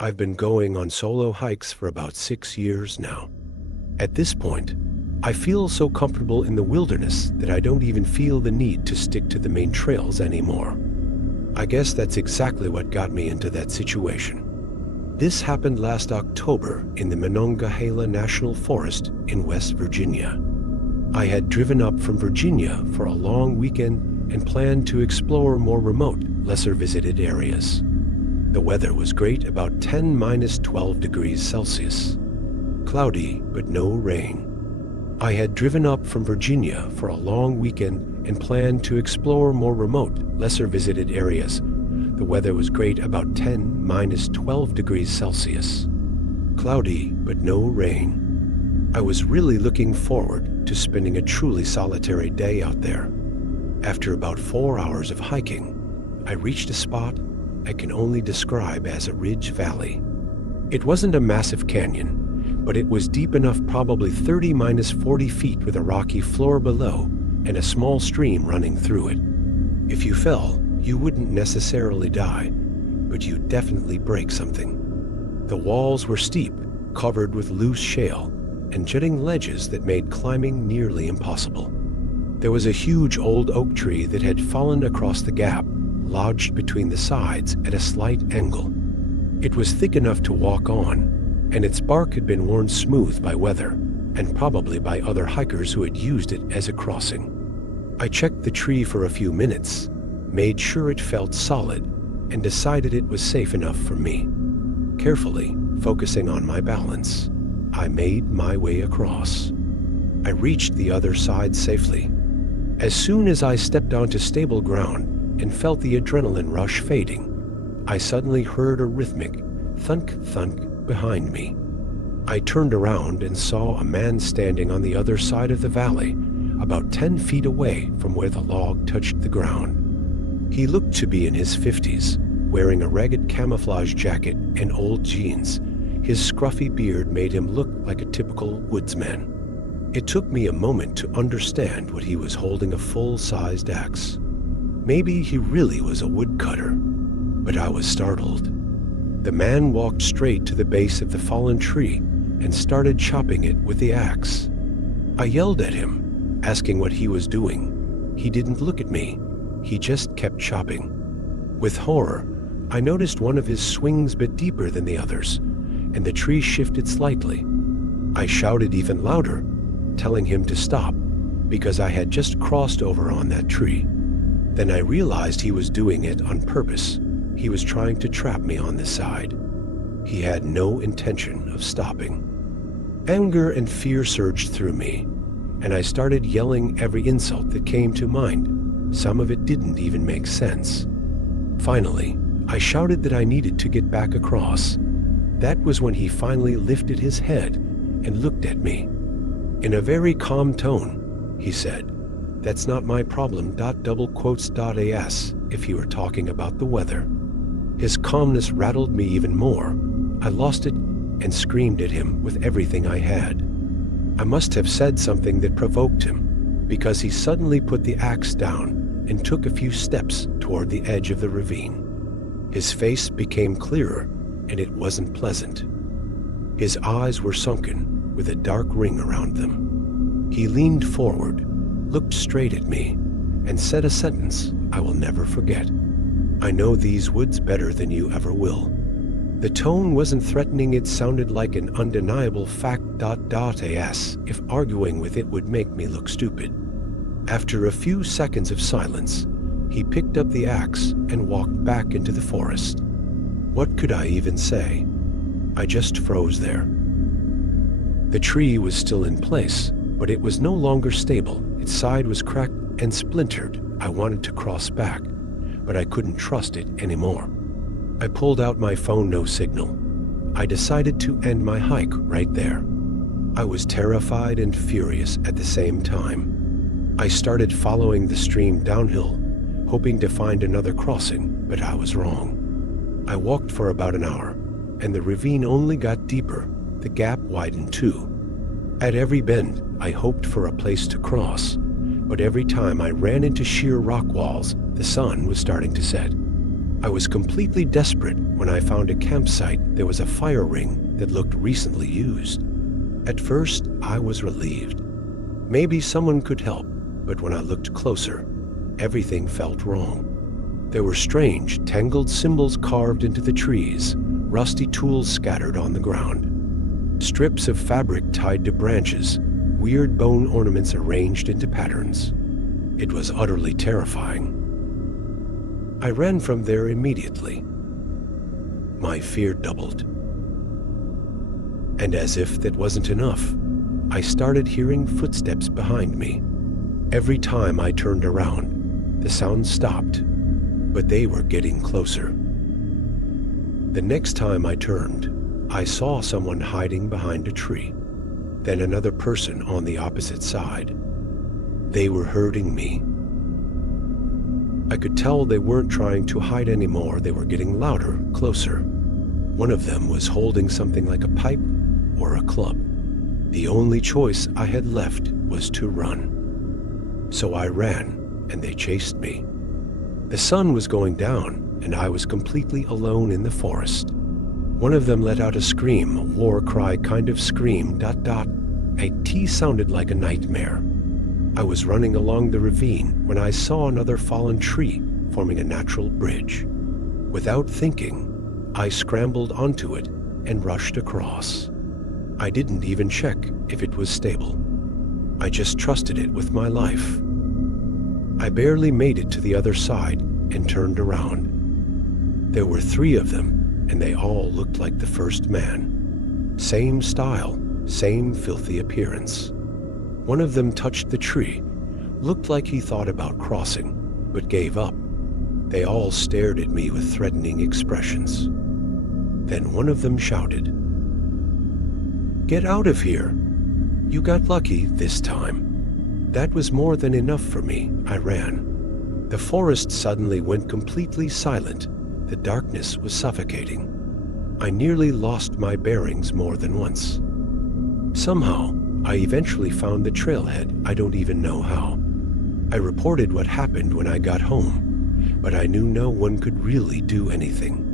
I've been going on solo hikes for about 6 years now. At this point, I feel so comfortable in the wilderness that I don't even feel the need to stick to the main trails anymore. I guess that's exactly what got me into that situation. This happened last October in the Monongahela National Forest in West Virginia. I had driven up from Virginia for a long weekend and planned to explore more remote, lesser visited areas. The weather was great, about 10-12 degrees Celsius. Cloudy, but no rain. I had driven up from Virginia for a long weekend and planned to explore more remote, lesser visited areas. The weather was great, about 10-12 degrees Celsius. Cloudy, but no rain. I was really looking forward to spending a truly solitary day out there. After about 4 hours of hiking, I reached a spot I can only describe as a ridge valley. It wasn't a massive canyon, but it was deep enough, probably 30-40 feet, with a rocky floor below and a small stream running through it. If you fell, you wouldn't necessarily die, but you'd definitely break something. The walls were steep, covered with loose shale, and jutting ledges that made climbing nearly impossible. There was a huge old oak tree that had fallen across the gap, lodged between the sides at a slight angle. It was thick enough to walk on, and its bark had been worn smooth by weather, and probably by other hikers who had used it as a crossing. I checked the tree for a few minutes, made sure it felt solid, and decided it was safe enough for me. Carefully, focusing on my balance, I made my way across. I reached the other side safely. As soon as I stepped onto stable ground and felt the adrenaline rush fading, I suddenly heard a rhythmic thunk-thunk behind me. I turned around and saw a man standing on the other side of the valley, about 10 feet away from where the log touched the ground. He looked to be in his 50s, wearing a ragged camouflage jacket and old jeans. His scruffy beard made him look like a typical woodsman. It took me a moment to understand what he was holding: a full-sized axe. Maybe he really was a woodcutter, but I was startled. The man walked straight to the base of the fallen tree and started chopping it with the axe. I yelled at him, asking what he was doing. He didn't look at me. He just kept chopping. With horror, I noticed one of his swings bit deeper than the others, and the tree shifted slightly. I shouted even louder, telling him to stop, because I had just crossed over on that tree. Then I realized he was doing it on purpose. He was trying to trap me on this side. He had no intention of stopping. Anger and fear surged through me, and I started yelling every insult that came to mind. Some of it didn't even make sense. Finally, I shouted that I needed to get back across. That was when he finally lifted his head and looked at me. In a very calm tone, he said, "That's not my problem, as if he were talking about the weather." His calmness rattled me even more. I lost it and screamed at him with everything I had. I must have said something that provoked him, because he suddenly put the axe down and took a few steps toward the edge of the ravine. His face became clearer, and it wasn't pleasant. His eyes were sunken, with a dark ring around them. He leaned forward, looked straight at me, and said a sentence I will never forget. "I know these woods better than you ever will." The tone wasn't threatening, it sounded like an undeniable fact. As if arguing with it would make me look stupid. After a few seconds of silence, he picked up the axe and walked back into the forest. What could I even say? I just froze there. The tree was still in place, but it was no longer stable. Its side was cracked and splintered. I wanted to cross back, but I couldn't trust it anymore. I pulled out my phone, no signal. I decided to end my hike right there. I was terrified and furious at the same time. I started following the stream downhill, hoping to find another crossing, but I was wrong. I walked for about an hour, and the ravine only got deeper. The gap widened too. At every bend, I hoped for a place to cross, but every time I ran into sheer rock walls, the sun was starting to set. I was completely desperate when I found a campsite there was a fire ring that looked recently used. At first, I was relieved. Maybe someone could help, but when I looked closer, everything felt wrong. There were strange, tangled symbols carved into the trees, rusty tools scattered on the ground, strips of fabric tied to branches, weird bone ornaments arranged into patterns. It was utterly terrifying. I ran from there immediately. My fear doubled. And as if that wasn't enough, I started hearing footsteps behind me. Every time I turned around, the sound stopped, but they were getting closer. The next time I turned, I saw someone hiding behind a tree, then another person on the opposite side. They were hurting me. I could tell they weren't trying to hide anymore. They were getting louder, closer. One of them was holding something like a pipe or a club. The only choice I had left was to run. So I ran, and they chased me. The sun was going down, and I was completely alone in the forest. One of them let out a scream, a war cry kind of scream, ... A T sounded like a nightmare. I was running along the ravine when I saw another fallen tree forming a natural bridge. Without thinking, I scrambled onto it and rushed across. I didn't even check if it was stable. I just trusted it with my life. I barely made it to the other side and turned around. There were 3 of them, and they all looked like the first man. Same style, same filthy appearance. One of them touched the tree, looked like he thought about crossing, but gave up. They all stared at me with threatening expressions. Then one of them shouted, "Get out of here! You got lucky this time." That was more than enough for me. I ran. The forest suddenly went completely silent. The darkness was suffocating. I nearly lost my bearings more than once. Somehow, I eventually found the trailhead. I don't even know how. I reported what happened when I got home, but I knew no one could really do anything.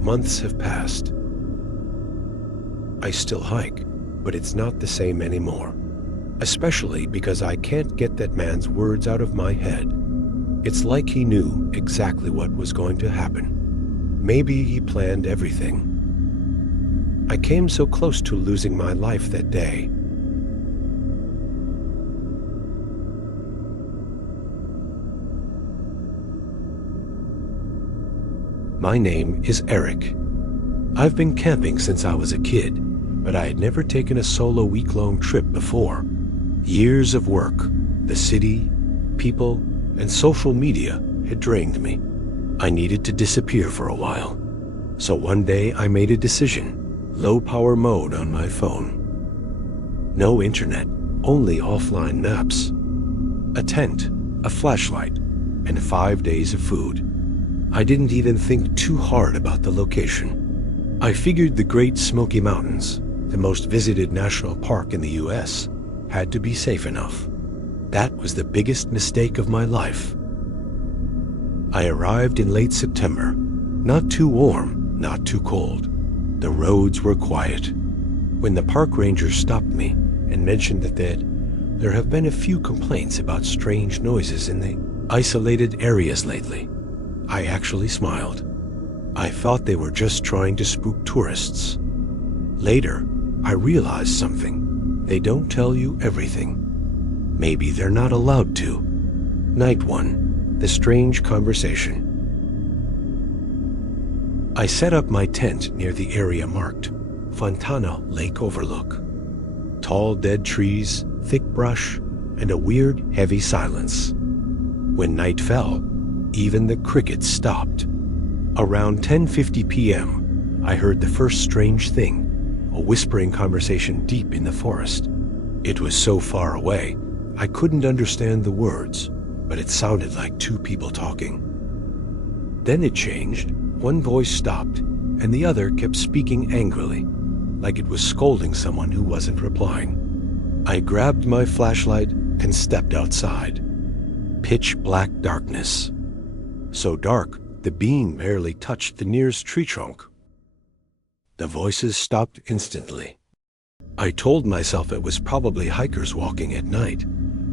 Months have passed. I still hike, but it's not the same anymore. Especially because I can't get that man's words out of my head. It's like he knew exactly what was going to happen. Maybe he planned everything. I came so close to losing my life that day. My name is Eric. I've been camping since I was a kid, but I had never taken a solo week-long trip before. Years of work, the city, people, and social media had drained me. I needed to disappear for a while. So one day I made a decision. Low power mode on my phone. No internet, only offline maps. A tent, a flashlight, and 5 days of food. I didn't even think too hard about the location. I figured the Great Smoky Mountains, the most visited national park in the US, had to be safe enough. That was the biggest mistake of my life. I arrived in late September. Not too warm, not too cold. The roads were quiet. When the park ranger stopped me and mentioned that there have been a few complaints about strange noises in the isolated areas lately, I actually smiled. I thought they were just trying to spook tourists. Later, I realized something. They don't tell you everything. Maybe they're not allowed to. Night 1, the strange conversation. I set up my tent near the area marked Fontana Lake Overlook. Tall dead trees, thick brush, and a weird, heavy silence. When night fell, even the crickets stopped. Around 10:50 p.m., I heard the first strange thing, a whispering conversation deep in the forest. It was so far away, I couldn't understand the words, but it sounded like 2 people talking. Then it changed. One voice stopped, and the other kept speaking angrily, like it was scolding someone who wasn't replying. I grabbed my flashlight and stepped outside. Pitch black darkness. So dark, the beam barely touched the nearest tree trunk. The voices stopped instantly. I told myself it was probably hikers walking at night,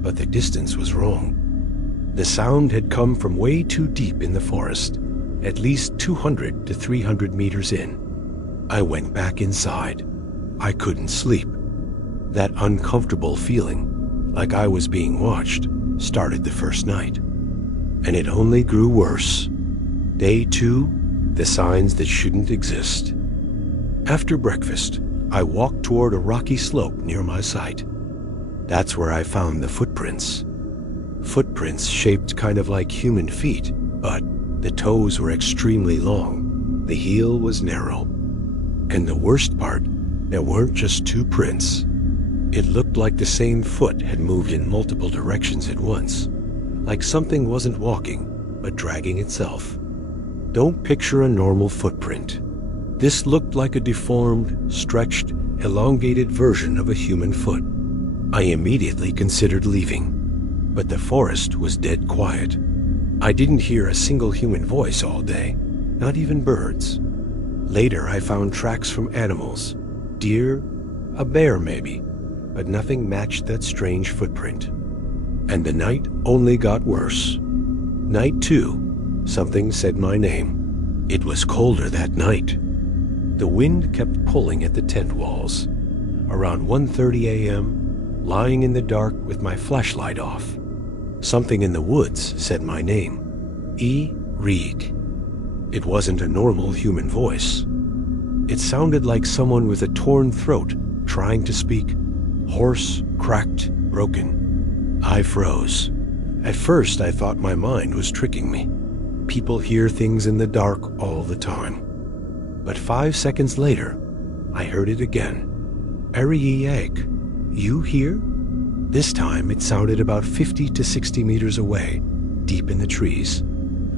but the distance was wrong. The sound had come from way too deep in the forest, at least 200 to 300 meters in. I went back inside. I couldn't sleep. That uncomfortable feeling, like I was being watched, started the first night. And it only grew worse. Day 2, the signs that shouldn't exist. After breakfast, I walked toward a rocky slope near my site. That's where I found the footprints. Footprints shaped kind of like human feet, but the toes were extremely long. The heel was narrow. And the worst part, there weren't just 2 prints. It looked like the same foot had moved in multiple directions at once, like something wasn't walking, but dragging itself. Don't picture a normal footprint. This looked like a deformed, stretched, elongated version of a human foot. I immediately considered leaving, but the forest was dead quiet. I didn't hear a single human voice all day, not even birds. Later, I found tracks from animals, deer, a bear maybe, but nothing matched that strange footprint. And the night only got worse. Night 2, something said my name. It was colder that night. The wind kept pulling at the tent walls. Around 1:30 a.m., lying in the dark with my flashlight off, something in the woods said my name. E. Reed. It wasn't a normal human voice. It sounded like someone with a torn throat trying to speak. Hoarse, cracked, broken. I froze. At first, I thought my mind was tricking me. People hear things in the dark all the time. But 5 seconds later, I heard it again. Arieg, you here? This time, it sounded about 50 to 60 meters away, deep in the trees.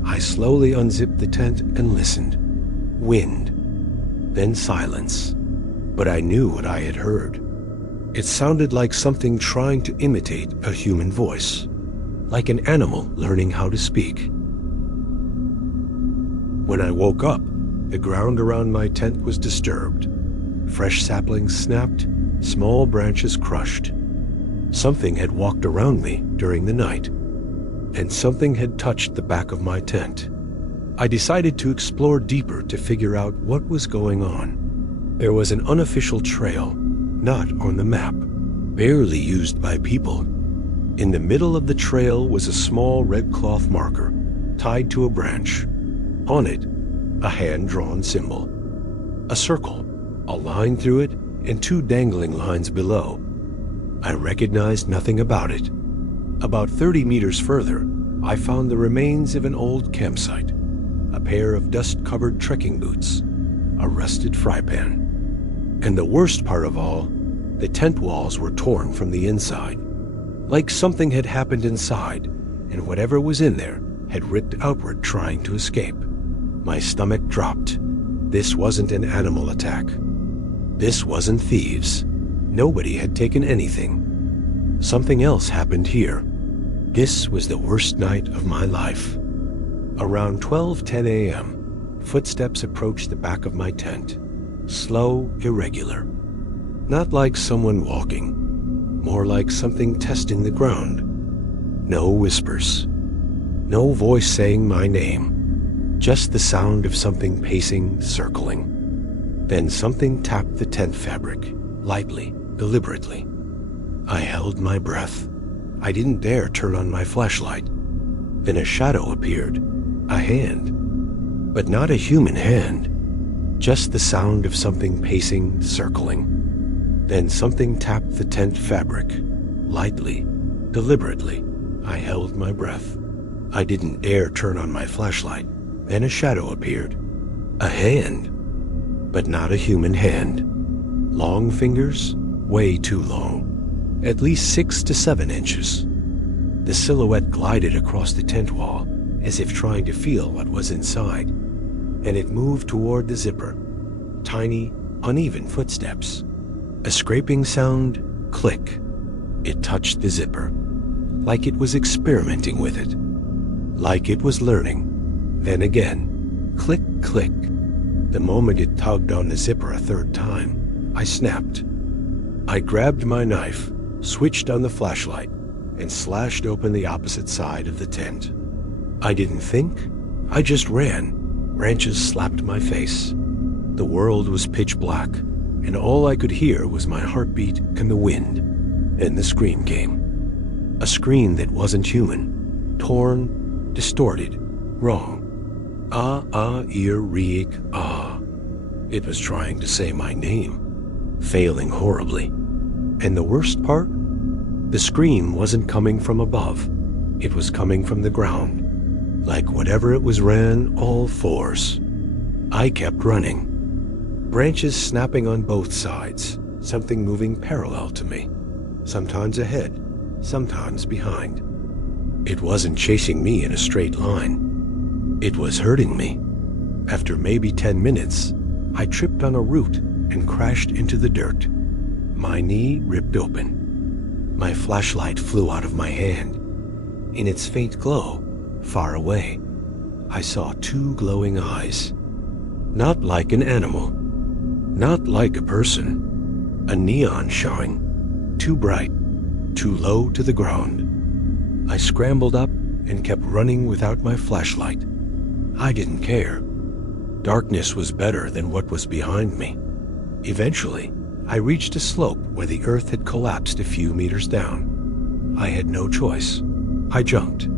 I slowly unzipped the tent and listened. Wind. Then silence. But I knew what I had heard. It sounded like something trying to imitate a human voice, like an animal learning how to speak. When I woke up, the ground around my tent was disturbed. Fresh saplings snapped, small branches crushed. Something had walked around me during the night, and something had touched the back of my tent. I decided to explore deeper to figure out what was going on. There was an unofficial trail, not on the map, barely used by people. In the middle of the trail was a small red cloth marker, tied to a branch. On it, a hand-drawn symbol. A circle, a line through it, and 2 dangling lines below. I recognized nothing about it. About 30 meters further, I found the remains of an old campsite, a pair of dust-covered trekking boots, a rusted fry pan. And the worst part of all, the tent walls were torn from the inside, like something had happened inside, and whatever was in there had ripped outward trying to escape. My stomach dropped. This wasn't an animal attack. This wasn't thieves. Nobody had taken anything. Something else happened here. This was the worst night of my life. Around 12:10 a.m., footsteps approached the back of my tent. Slow, irregular. Not like someone walking, more like something testing the ground. No whispers. No voice saying my name. Just the sound of something pacing, circling. Then something tapped the tent fabric, lightly, deliberately. I held my breath. I didn't dare turn on my flashlight. Then a shadow appeared, a hand. But not a human hand. Just the sound of something pacing, circling. Then something tapped the tent fabric, lightly, deliberately. I held my breath. I didn't dare turn on my flashlight. Then a shadow appeared. A hand. But not a human hand. Long fingers, way too long. At least 6 to 7 inches. The silhouette glided across the tent wall, as if trying to feel what was inside. And it moved toward the zipper. Tiny, uneven footsteps. A scraping sound, click. It touched the zipper. Like it was experimenting with it. Like it was learning. Then again, click, click. The moment it tugged on the zipper a third time, I snapped. I grabbed my knife, switched on the flashlight, and slashed open the opposite side of the tent. I didn't think, I just ran. Branches slapped my face. The world was pitch black, and all I could hear was my heartbeat and the wind. And the scream came. A scream that wasn't human. Torn, distorted, wrong. Ah, ah, ear, reek, ah. It was trying to say my name, failing horribly. And the worst part? The scream wasn't coming from above. It was coming from the ground. Like whatever it was ran all fours. I kept running. Branches snapping on both sides, something moving parallel to me. Sometimes ahead, sometimes behind. It wasn't chasing me in a straight line. It was hurting me. After maybe 10 minutes, I tripped on a root and crashed into the dirt. My knee ripped open. My flashlight flew out of my hand. In its faint glow, far away, I saw two glowing eyes. Not like an animal, not like a person. A neon showing. Too bright, too low to the ground. I scrambled up and kept running without my flashlight. I didn't care. Darkness was better than what was behind me. Eventually, I reached a slope where the earth had collapsed a few meters down. I had no choice. I jumped.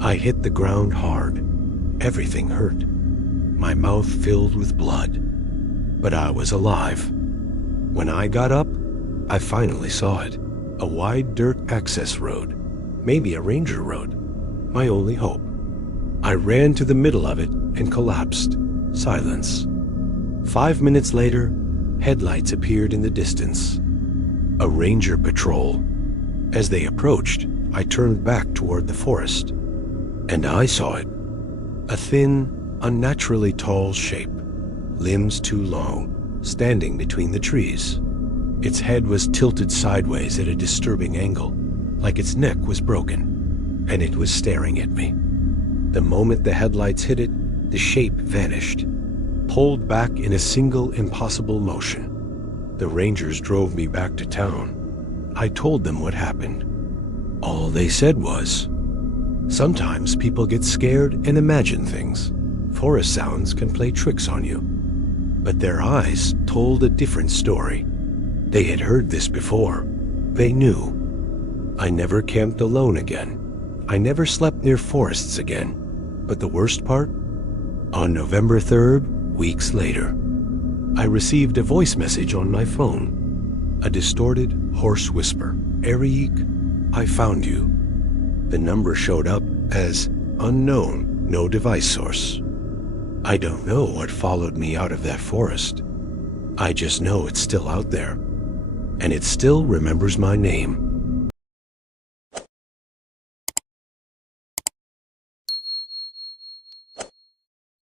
I hit the ground hard. Everything hurt. My mouth filled with blood. But I was alive. When I got up, I finally saw it. A wide dirt access road. Maybe a ranger road. My only hope. I ran to the middle of it and collapsed. Silence. 5 minutes later, headlights appeared in the distance. A ranger patrol. As they approached, I turned back toward the forest. And I saw it. A thin, unnaturally tall shape. Limbs too long, standing between the trees. Its head was tilted sideways at a disturbing angle, like its neck was broken, and it was staring at me. The moment the headlights hit it, the shape vanished, pulled back in a single impossible motion. The rangers drove me back to town. I told them what happened. All they said was, "Sometimes people get scared and imagine things. Forest sounds can play tricks on you." But their eyes told a different story. They had heard this before. They knew. I never camped alone again. I never slept near forests again. But the worst part? On November 3rd, weeks later, I received a voice message on my phone. A distorted, hoarse whisper. "Eric, I found you." The number showed up as unknown, no device source. I don't know what followed me out of that forest. I just know it's still out there. And it still remembers my name.